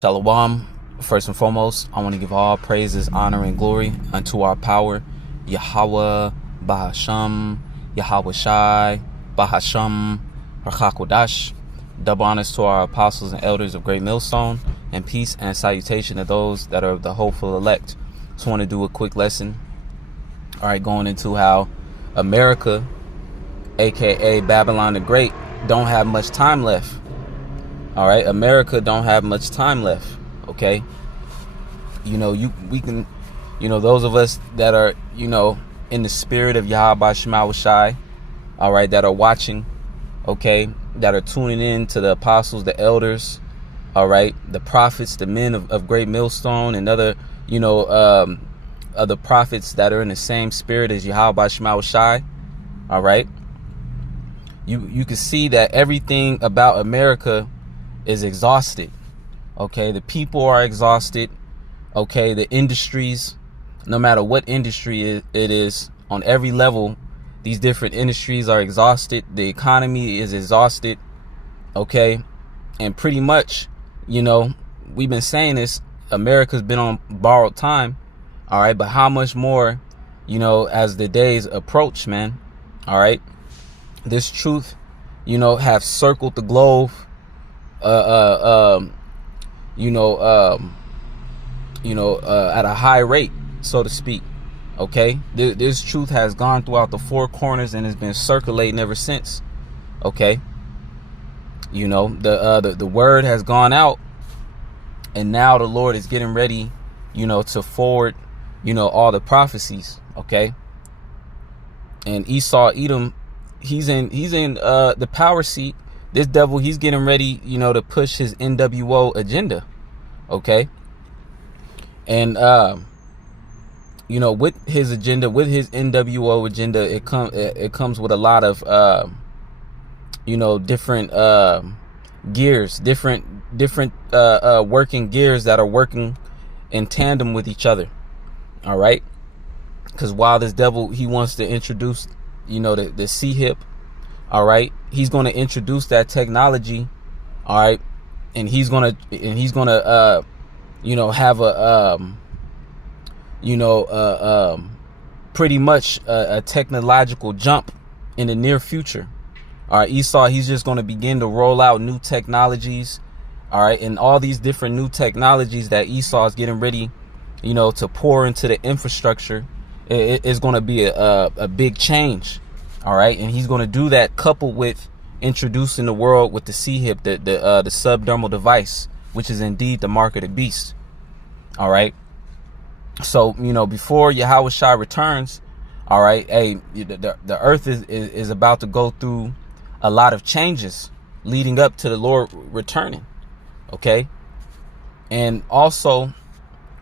Shalom. First and foremost, I want to give all praises, honor, and glory unto our power, Yahweh, Bahasham, Yahweh Shai, Bahasham, Rachakodash. Double honors to our apostles and elders of Great Millstone, and peace and salutation to those that are of the hopeful elect. Just want to do a quick lesson. All right, going into how America, aka Babylon the Great, don't have much time left. All right, America don't have much time left. Okay, we can, those of us that are, in the spirit of Yahweh Shema Shai, all right, that are watching, okay, that are tuning in to the apostles, the elders, all right, the prophets, the men of Great Millstone, and other, other prophets that are in the same spirit as Yahweh Shema Shai. All right, you can see that everything about America is exhausted. Okay, the people are exhausted. Okay, the industries, no matter what industry it is, on every level, these different industries are exhausted. The economy is exhausted. Okay, and pretty much, we've been saying this, America's been on borrowed time. All right, but how much more, as the days approach, man. All right, this truth, have circled the globe at a high rate, so to speak. Okay, this truth has gone throughout the four corners and has been circulating ever since. Okay, the word has gone out, and now the Lord is getting ready, to forward, all the prophecies. Okay, and Esau, Edom, he's in the power seat. This devil, he's getting ready, to push his NWO agenda. Okay. And, with his agenda, with his NWO agenda, it comes with a lot of, different, gears, different, working gears that are working in tandem with each other. All right. Because while this devil, he wants to introduce, the C-hip. All right, he's going to introduce that technology. All right, and he's gonna have a pretty much a technological jump in the near future. All right, Esau, he's just going to begin to roll out new technologies. All right, and all these different new technologies that Esau is getting ready, to pour into the infrastructure, it's going to be a big change. All right, and he's going to do that coupled with introducing the world with the C-hip, the subdermal device, which is indeed the mark of the beast. All right, so before Yahweh Shai returns, all right, the earth is about to go through a lot of changes leading up to the Lord returning. Okay, and also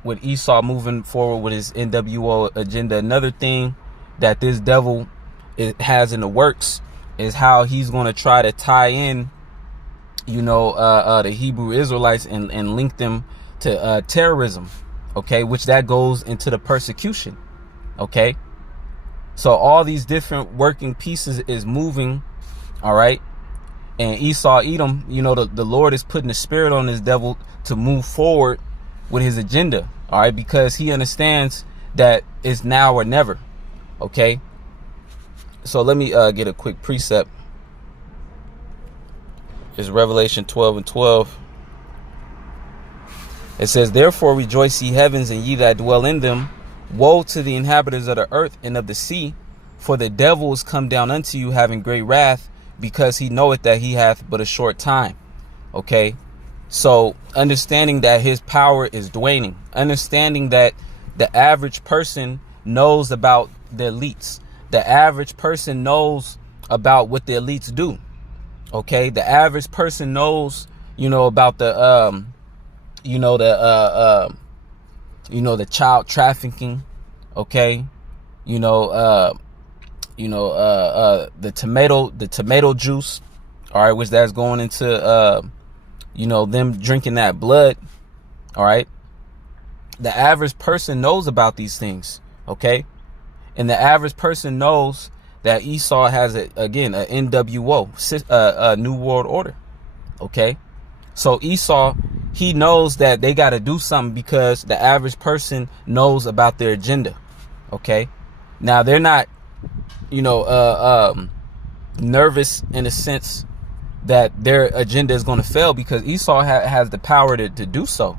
with Esau moving forward with his NWO agenda, another thing that this devil it has in the works is how he's going to try to tie in, the Hebrew Israelites and link them to terrorism. Okay, which that goes into the persecution. Okay, so all these different working pieces is moving. All right, and Esau, Edom, the Lord is putting the spirit on this devil to move forward with his agenda. All right, because he understands that it's now or never. Okay. So let me get a quick precept. It's Revelation 12:12. It says, "Therefore rejoice, ye heavens, and ye that dwell in them. Woe to the inhabitants of the earth and of the sea, for the devil is come down unto you, having great wrath, because he knoweth that he hath but a short time." Okay, so understanding that his power is waning, understanding that the average person knows about the elites. The average person knows about what the elites do. Okay, the average person knows, about the, the child trafficking. Okay, the tomato juice. All right, which that's going into, them drinking that blood. All right, the average person knows about these things. Okay. And the average person knows that Esau has a NWO, a New World Order. Okay, so Esau, he knows that they got to do something because the average person knows about their agenda. Okay. Now they're not, nervous in a sense that their agenda is going to fail because Esau has the power to do so.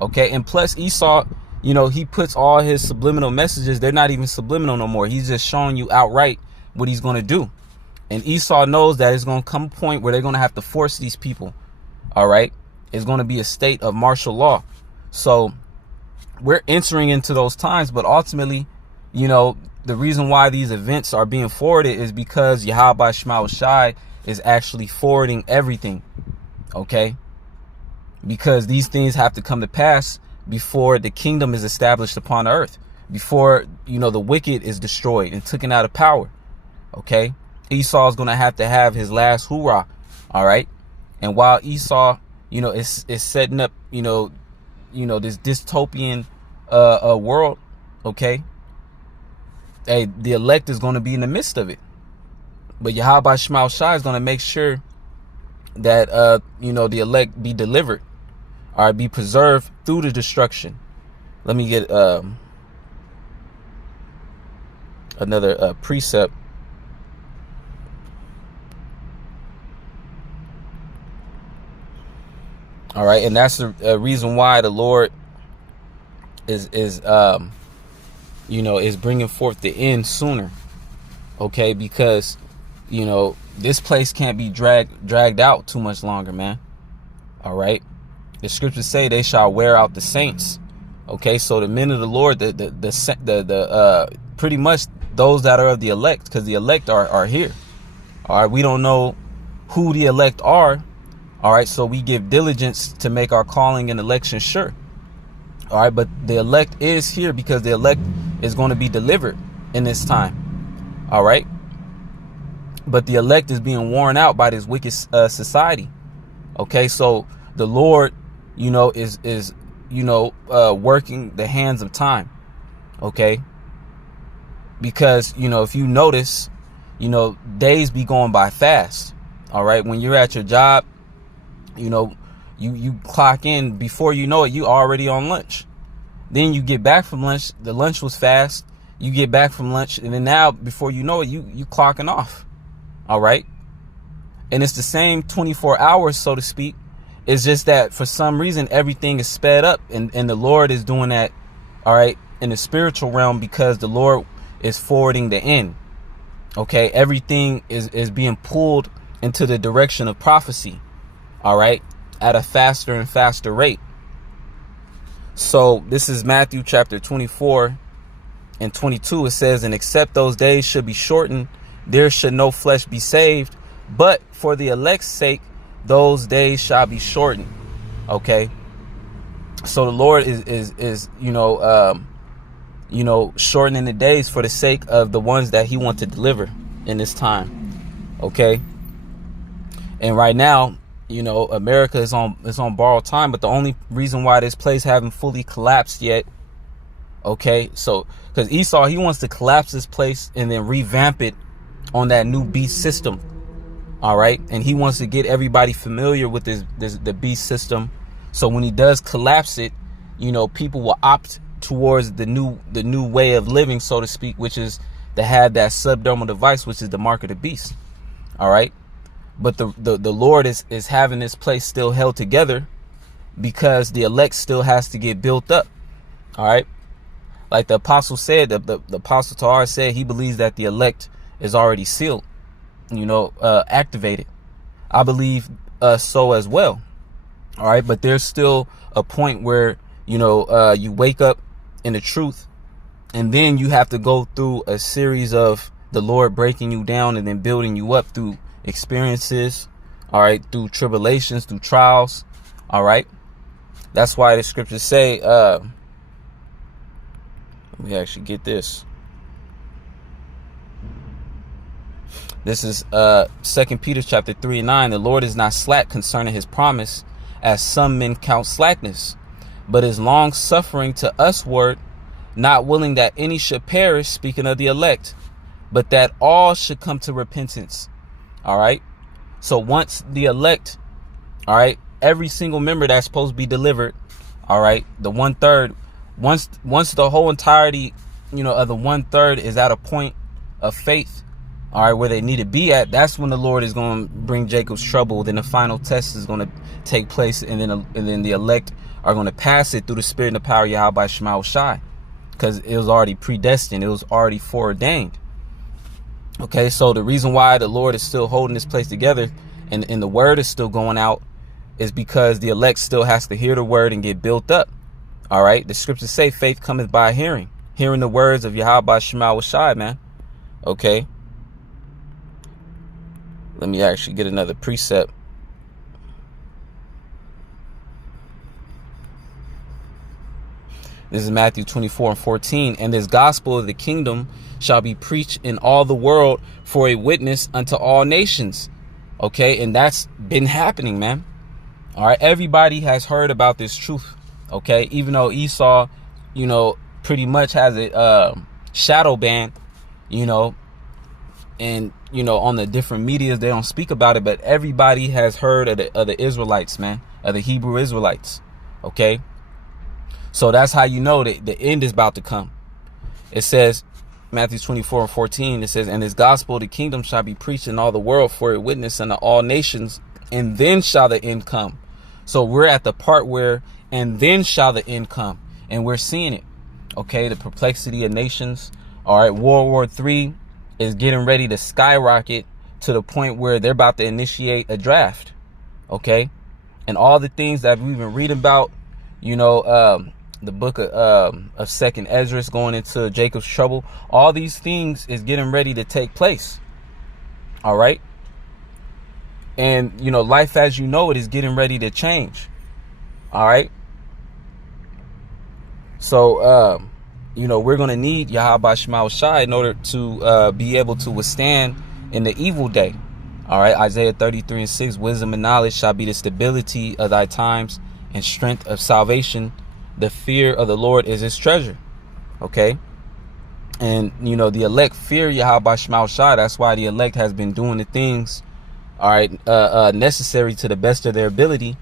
Okay. And plus Esau, he puts all his subliminal messages. They're not even subliminal no more. He's just showing you outright what he's going to do. And Esau knows that it's going to come a point where they're going to have to force these people. All right. It's going to be a state of martial law. So we're entering into those times. But ultimately, the reason why these events are being forwarded is because Yahweh Shema Shai is actually forwarding everything. Okay. Because these things have to come to pass before the kingdom is established upon the earth, before, the wicked is destroyed and taken out of power. Okay. Esau is going to have his last hoorah. All right. And while Esau, is setting up, this dystopian world. Okay. Hey, the elect is going to be in the midst of it. But Yahweh Shema Shai is going to make sure that, the elect be delivered. All right, be preserved through the destruction. Let me get another precept. All right, and that's the reason why the Lord is bringing forth the end sooner. Okay, because this place can't be dragged out too much longer, man. All right. The scriptures say they shall wear out the saints. Okay, so the men of the Lord, the pretty much those that are of the elect, because the elect are here. All right, we don't know who the elect are. All right, so we give diligence to make our calling and election sure. All right, but the elect is here because the elect is going to be delivered in this time. All right, but the elect is being worn out by this wicked society. Okay, so the Lord, is working the hands of time. Okay, because if you notice, days be going by fast. All right, when you're at your job, you clock in, before you know it, you already on lunch. Then you get back from lunch. The lunch was fast. You get back from lunch, and then now, before you know it, you clocking off. All right, and it's the same 24 hours, so to speak. It's just that for some reason everything is sped up, and the Lord is doing that, all right, in the spiritual realm, because the Lord is forwarding the end. Okay, everything is being pulled into the direction of prophecy, all right, at a faster and faster rate. So this is Matthew chapter 24 and 22. It says, and except those days should be shortened, there should no flesh be saved, but for the elect's sake those days shall be shortened. Okay, so the Lord is shortening the days for the sake of the ones that he wants to deliver in this time. Okay, and right now, America is on borrowed time, but the only reason why this place haven't fully collapsed yet, okay, so because Esau, he wants to collapse this place and then revamp it on that new beast system. All right, and he wants to get everybody familiar with the beast system, so when he does collapse it, people will opt towards the new way of living, so to speak, which is to have that subdermal device, which is the mark of the beast. All right, but the Lord is having this place still held together because the elect still has to get built up. All right, like the apostle said, the apostle Tahar said he believes that the elect is already sealed, activated. I believe so as well. All right, but there's still a point where you wake up in the truth, and then you have to go through a series of the Lord breaking you down and then building you up through experiences. All right, through tribulations, through trials. All right, that's why the scriptures say, let me actually get this. This is 2 Peter chapter 3:9. The Lord is not slack concerning his promise, as some men count slackness, but is long suffering to usward, not willing that any should perish, speaking of the elect, but that all should come to repentance. All right. So once the elect, all right, every single member that's supposed to be delivered, all right, the 1/3, once the whole entirety, of the 1/3 is at a point of faith, all right, where they need to be at, that's when the Lord is going to bring Jacob's trouble. Then the final test is going to take place, and then the elect are going to pass it through the spirit and the power of Yahweh Shema Shai, because it was already predestined. It was already foreordained. Okay, so the reason why the Lord is still holding this place together and the word is still going out is because the elect still has to hear the word and get built up. All right, the scriptures say faith cometh by hearing the words of Yahweh Shema Shai, man. Okay. Let me actually get another precept. This is Matthew 24:14. And this gospel of the kingdom shall be preached in all the world for a witness unto all nations. Okay, and that's been happening, man. All right, everybody has heard about this truth. Okay, even though Esau, pretty much has a shadow ban, and on the different medias they don't speak about it, but everybody has heard of the Israelites, man, of the Hebrew Israelites. Okay, so that's how that the end is about to come. It says, Matthew 24:14, it says, and this gospel of the kingdom shall be preached in all the world for a witness unto all nations, and then shall the end come. So we're at the part where, and then shall the end come, and we're seeing it. Okay, the perplexity of nations. All right, World War III is getting ready to skyrocket to the point where they're about to initiate a draft. Okay, and all the things that we've been reading about, the book of Second Ezra going into Jacob's trouble, all these things is getting ready to take place. All right, and life as you know it is getting ready to change. All right, so we're going to need Yahweh Shema Shai in order to be able to withstand in the evil day. All right, Isaiah 33:6, wisdom and knowledge shall be the stability of thy times and strength of salvation. The fear of the Lord is his treasure. Okay, and the elect fear Yahweh Shema Shai. That's why the elect has been doing the things, all right, necessary to the best of their ability,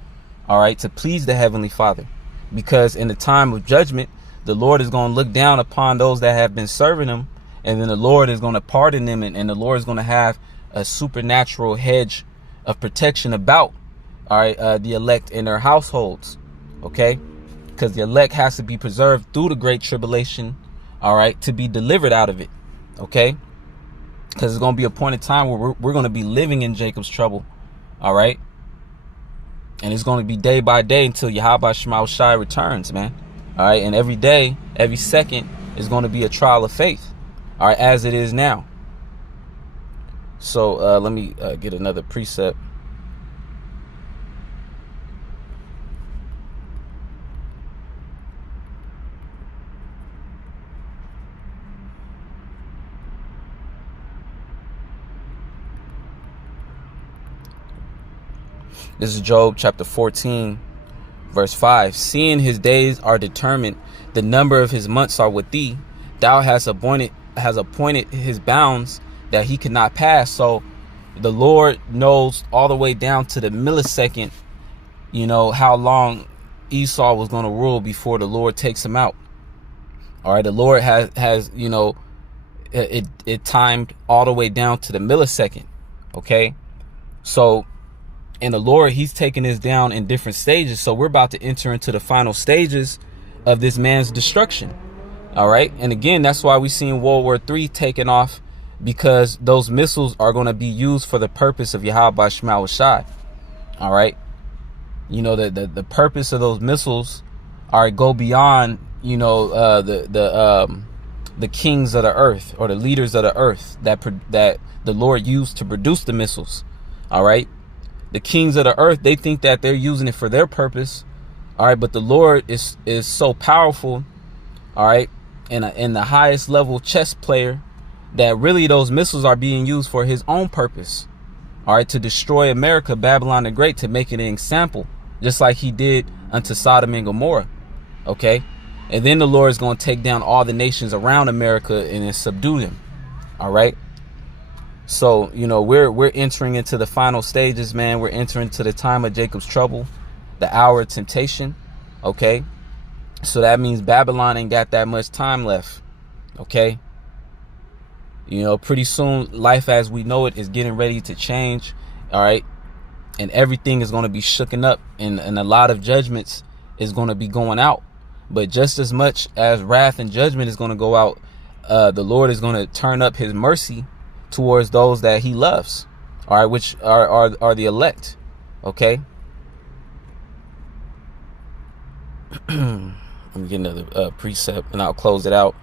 all right, to please the Heavenly Father, because in the time of judgment, the Lord is going to look down upon those that have been serving him, and then the Lord is going to pardon them, and the Lord is going to have a supernatural hedge of protection about, all right, the elect and their households. Okay, because the elect has to be preserved through the great tribulation, all right, to be delivered out of it. Okay, because it's going to be a point in time where we're going to be living in Jacob's trouble. All right, and it's going to be day by day until Yahweh Shema Shai returns, man. All right, and every day, every second is going to be a trial of faith, all right, as it is now. So let me get another precept. This is Job chapter 14. Verse 5, seeing his days are determined, the number of his months are with thee. Thou hast appointed his bounds that he cannot pass. So the Lord knows all the way down to the millisecond, how long Esau was going to rule before the Lord takes him out. All right, the Lord has it timed all the way down to the millisecond. Okay, so. And the Lord, he's taking this down in different stages. So we're about to enter into the final stages of this man's destruction. All right. And again, that's why we're seeing World War III taking off, because those missiles are going to be used for the purpose of Yahweh Shema Shai. All right. The purpose of those missiles are go beyond, the kings of the earth or the leaders of the earth that the Lord used to produce the missiles. All right. The kings of the earth, they think that they're using it for their purpose. All right. But the Lord is so powerful. All right. And the highest level chess player, that really those missiles are being used for his own purpose. All right. To destroy America, Babylon the Great, to make it an example, just like he did unto Sodom and Gomorrah. Okay. And then the Lord is going to take down all the nations around America and then subdue them. All right. So, we're entering into the final stages, man. We're entering into the time of Jacob's trouble. the hour of temptation. Okay, so that means Babylon ain't got that much time left. Okay, you know, pretty soon life as we know it is getting ready to change. All right, and everything is going to be shooken up, and a lot of judgments is going to be going out. But just as much as wrath and judgment is going to go out, the Lord is going to turn up his mercy towards those that he loves. All right, which are the elect. Okay. Let me get another precept and I'll close it out.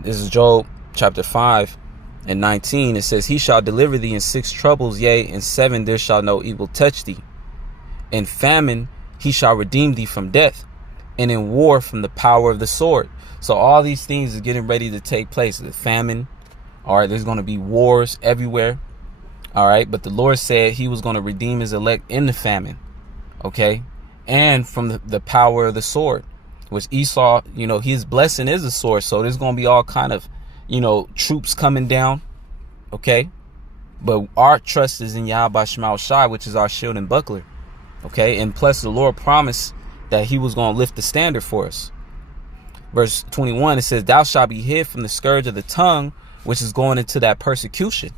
This is Job chapter 5:19. It says, he shall deliver thee in 6 troubles, yea, in 7 there shall no evil touch thee. In famine he shall redeem thee from death, and in war from the power of the sword. So all these things is getting ready to take place. The famine, all right, there's going to be wars everywhere. All right, but the Lord said he was going to redeem his elect in the famine. Okay, and from the power of the sword, which Esau, you know, his blessing is a sword. So there's going to be all kind of, you know, troops coming down. Okay, but our trust is in Yahweh Shema Shai, which is our shield and buckler. Okay, and plus the Lord promised that he was going to lift the standard for us. Verse 21, it says, thou shalt be hid from the scourge of the tongue, which is going into that persecution.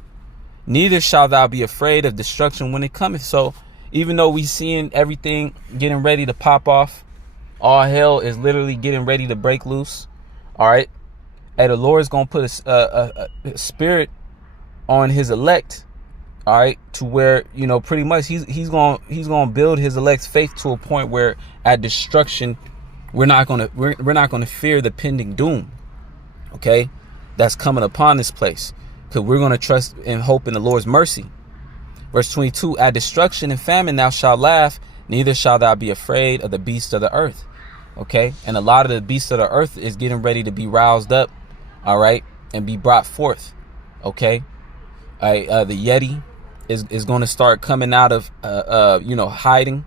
Neither shalt thou be afraid of destruction when it cometh. So even though we seeing everything getting ready to pop off, all hell is literally getting ready to break loose. All right. And the Lord is going to put a spirit on his elect. All right, to where, you know, pretty much he's going to build his elect's faith to a point where at destruction we're not going to fear the pending doom. Okay, that's coming upon this place, because we're going to trust and hope in the Lord's mercy. Verse 22, at destruction and famine thou shalt laugh, neither shalt thou be afraid of the beasts of the earth. Okay, and a lot of the beasts of the earth is getting ready to be roused up. All right, and be brought forth. Okay, the Yeti is going to start coming out of you know, hiding.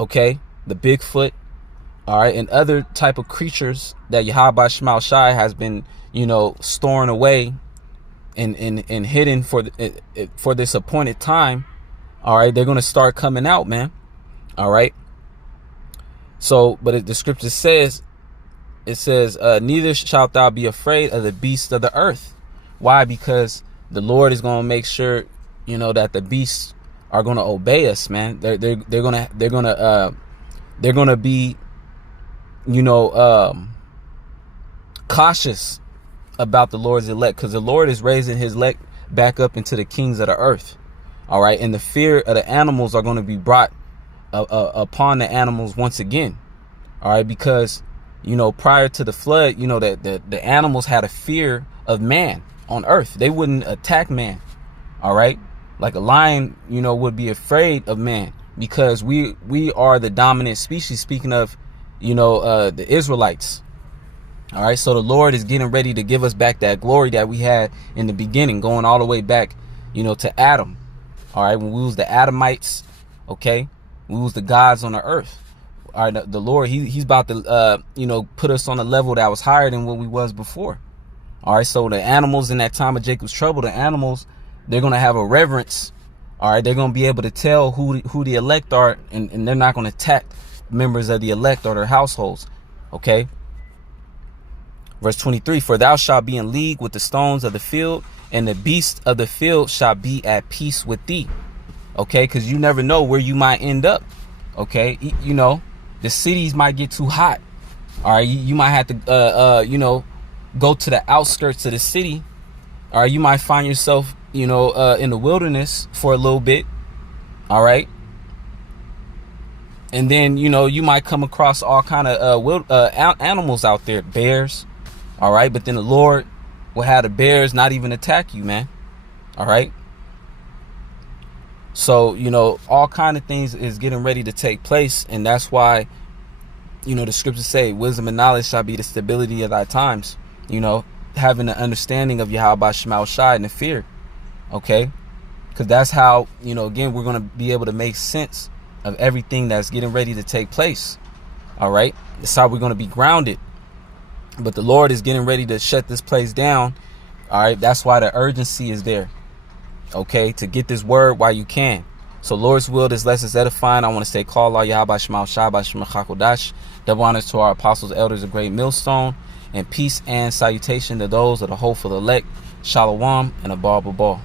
Okay, the Bigfoot, all right, and other type of creatures that Yahweh Shema Shai has been, you know, storing away and hidden for this appointed time. All right, they're going to start coming out, man. All right. So, but the scripture says, it says, neither shalt thou be afraid of the beasts of the earth. Why? Because the Lord is going to make sure, you know, that the beasts are going to obey us, man. They're going to be, you know, cautious about the Lord's elect, because the Lord is raising his elect back up into the kings of the earth. All right. And the fear of the animals are going to be brought upon the animals once again. All right. Because, you know, prior to the flood, you know, that the animals had a fear of man on earth. They wouldn't attack man. All right. Like a lion, you know, would be afraid of man, because we are the dominant species. Speaking of, you know, the Israelites. All right. So the Lord is getting ready to give us back that glory that we had in the beginning, going all the way back, you know, to Adam. All right. When we was the Adamites. Okay. We was the gods on the earth. All right. The Lord, he's about to, you know, put us on a level that was higher than what we was before. All right. So the animals in that time of Jacob's trouble, the animals, they're going to have a reverence. All right. They're going to be able to tell who the elect are, and they're not going to attack members of the elect or their households. Okay. Verse 23, for thou shalt be in league with the stones of the field, and the beasts of the field shall be at peace with thee. Okay. Because you never know where you might end up. Okay. You know, the cities might get too hot. All right. You might have to, you know, go to the outskirts of the city. All right. You might find yourself, you know, in the wilderness for a little bit. All right. And then, you know, you might come across all kind of animals out there, bears. All right. But then the Lord will have the bears not even attack you, man. All right. So, you know, all kind of things is getting ready to take place. And that's why, you know, the scriptures say wisdom and knowledge shall be the stability of thy times. You know, having the understanding of Yahweh Shema Shai and the fear. Okay. Because that's how, you know, again, we're going to be able to make sense of everything that's getting ready to take place. All right. That's how we're going to be grounded. But the Lord is getting ready to shut this place down. All right, that's why the urgency is there. Okay, to get this word while you can. So Lord's will, this lesson is edifying. I want to say, call Allah Yahba Shema Shaba Shema Chakodash. Double honors to our apostles, elders, of great millstone, and peace and salutation to those that are hopeful elect. Shalom and a ball.